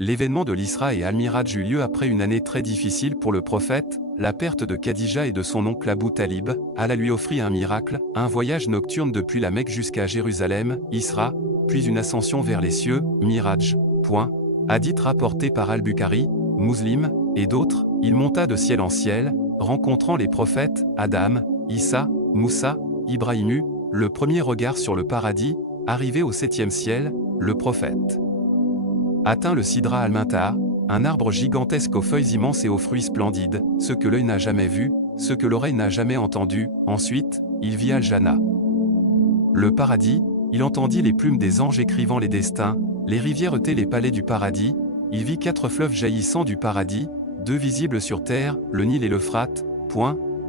L'événement de l'Isra et Al-Miraj eut lieu après une année très difficile pour le prophète, la perte de Khadija et de son oncle Abu Talib. Allah lui offrit un miracle, un voyage nocturne depuis la Mecque jusqu'à Jérusalem, Isra, puis une ascension vers les cieux, Miraj. Hadith rapporté par Al-Bukhari, Muslim, et d'autres, il monta de ciel en ciel, rencontrant les prophètes, Adam, Issa, Moussa, Ibrahim, le premier regard sur le paradis, arrivé au 7e ciel, le prophète atteint le Sidra al-Muntaha, un arbre gigantesque aux feuilles immenses et aux fruits splendides, ce que l'œil n'a jamais vu, ce que l'oreille n'a jamais entendu. Ensuite, il vit Al-Jannah. Le paradis, il entendit les plumes des anges écrivant les destins, les rivières heutaient les palais du paradis, il vit 4 fleuves jaillissant du paradis, 2 visibles sur terre, le Nil et l'Euphrate,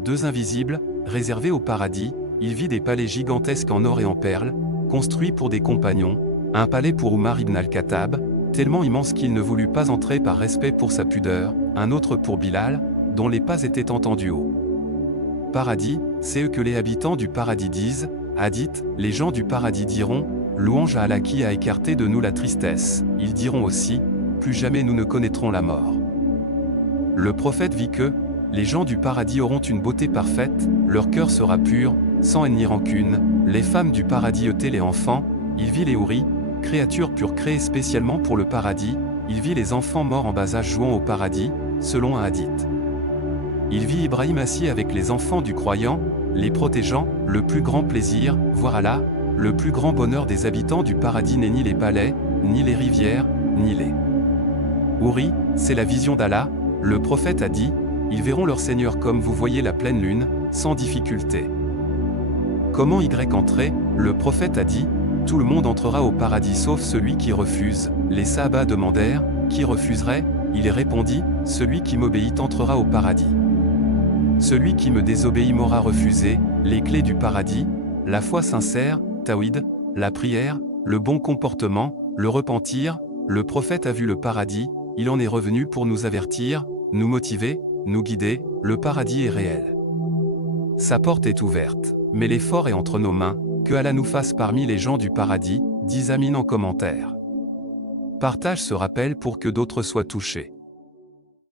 2 invisibles, réservés au paradis, il vit des palais gigantesques en or et en perles, construits pour des compagnons, un palais pour Omar ibn al-Khattab, tellement immense qu'il ne voulut pas entrer par respect pour sa pudeur, un autre pour Bilal, dont les pas étaient entendus au paradis, c'est eux que les habitants du paradis disent, hadith, les gens du paradis diront, louange à Allah qui a écarté de nous la tristesse, ils diront aussi, plus jamais nous ne connaîtrons la mort. Le prophète vit que, les gens du paradis auront une beauté parfaite, leur cœur sera pur, sans haine ni rancune, les femmes du paradis heutaient les enfants, il vit les houris, créatures pures créées spécialement pour le paradis, il vit les enfants morts en bas âge jouant au paradis, selon un hadith. Il vit Ibrahim assis avec les enfants du croyant, les protégeant, le plus grand plaisir, voir Allah, le plus grand bonheur des habitants du paradis n'est ni les palais, ni les rivières, ni les houris, c'est la vision d'Allah, le prophète a dit, ils verront leur Seigneur comme vous voyez la pleine lune, sans difficulté. Comment entrer? Le prophète a dit, tout le monde entrera au paradis sauf celui qui refuse. Les Sahaba demandèrent, qui refuserait? Il répondit, celui qui m'obéit entrera au paradis. Celui qui me désobéit m'aura refusé, les clés du paradis, la foi sincère, Tawhid, la prière, le bon comportement, le repentir, le prophète a vu le paradis, il en est revenu pour nous avertir, nous motiver, nous guider, le paradis est réel. Sa porte est ouverte, mais l'effort est entre nos mains, que Allah nous fasse parmi les gens du paradis, dis Amin en commentaire. Partage ce rappel pour que d'autres soient touchés.